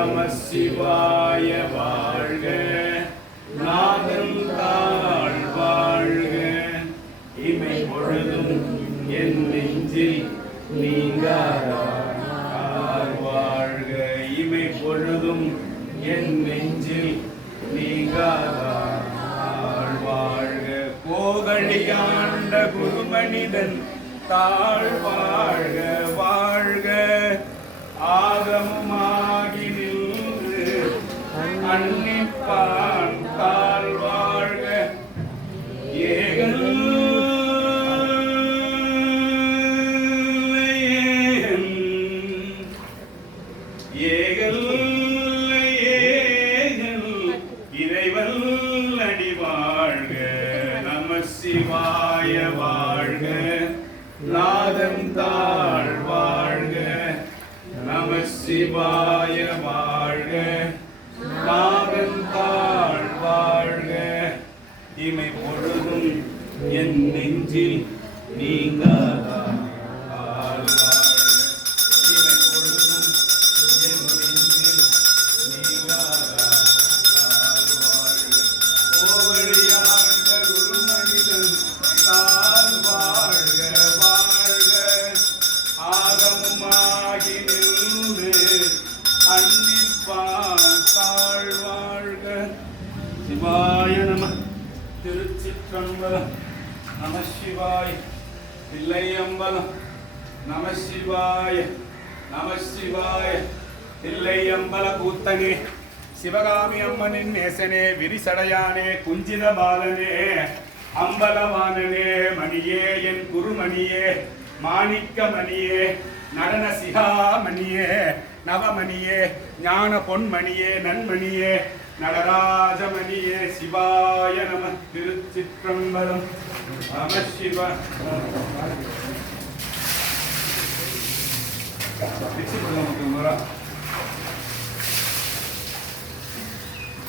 நம சிவாய வாழ்க. நாதம் நாகந்தாள் வாழ்க. இமை பொழுதும் என் நெஞ்சில் நீங்காதார் வாழ்க. இமை பொழுதும் என் நெஞ்சில் நீங்காதார் வாழ்க. கோகழியாண்ட குருமனிதன் தாழ் வாழ்க. வாழ்க. நாதம் தாழ் வாழ்க. நம சிவாய வாழ்க. நாதம் தாழ் வாழ்க. இமை பொழுதும் என் நெஞ்சில் நீங்காதார் Thank you. அன்னிப்பான் தாழ் சிவாய நம. திருச்சிற்றம்பலம். நம சிவாய. தில்லையம்பலம். நம சிவாய. நம சிவாய. தில்லையம்பல கூத்தனே சிவகாமி அம்மனின் நேசனே. விரிசடையானே. குஞ்சித பாலனே. அம்பலவானனே. மணியே என் குருமணியே. மாணிக்க மணியே நடன சிகாமணியே நவமணியே ஞான பொன்மணியே நன்மணியே நடராஜமணியே சிவாய நம திருச்சிற்றம்பலம். நம சிவ. திருச்சிற்றம்பலம்